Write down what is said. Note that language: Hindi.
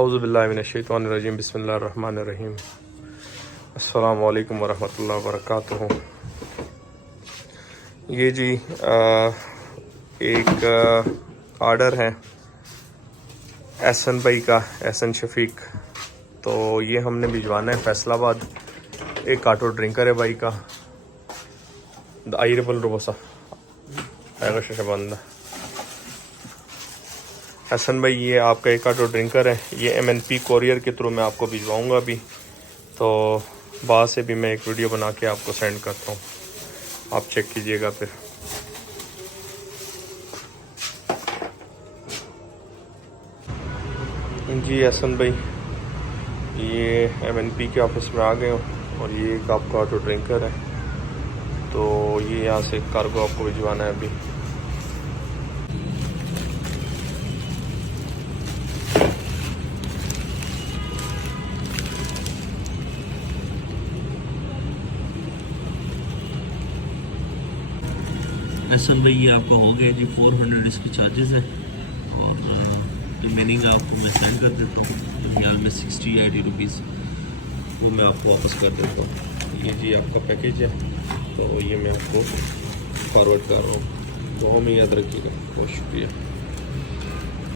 औज़ुबिल्लाहिमिनश्शैतानिर्रजीम बिस्मिल्लाहिर्रहमानिर्रहीम अस्सलामु अलैकुम वरहमतुल्लाहि वबरकातुहू। ये जी एक आर्डर है एहसन भाई का, एहसन शफीक। तो ये हमने भिजवाना है फैसलाबाद। एक ऑटो ड्रिंकर है भाई का, आइरेबल रोबोसा आएगा शशबंदा। हसन भाई, ये आपका एक ऑटो ड्रिंकर है। ये MNP कोरियर के थ्रू मैं आपको भिजवाऊंगा अभी। तो बाद से भी मैं एक वीडियो बना के आपको सेंड करता हूँ, आप चेक कीजिएगा फिर। जी हसन भाई, ये MNP के ऑफिस में आ गए हो और ये एक आपका ऑटो ड्रिंकर है। तो ये यहाँ से कार्गो आपको भिजवाना है अभी। एहसन भाई, ये आपका हो गया जी 400 इसके चार्जेस हैं और रिमेनिंग आपको मैं सेंड कर देता हूँ। रियाल में 60-80 रुपीज़ वो मैं आपको वापस कर देता हूँ। ये जी आपका पैकेज है, तो ये मैं आपको फॉरवर्ड कर रहा हूँ। तो हमें याद रखिएगा। बहुत शुक्रिया।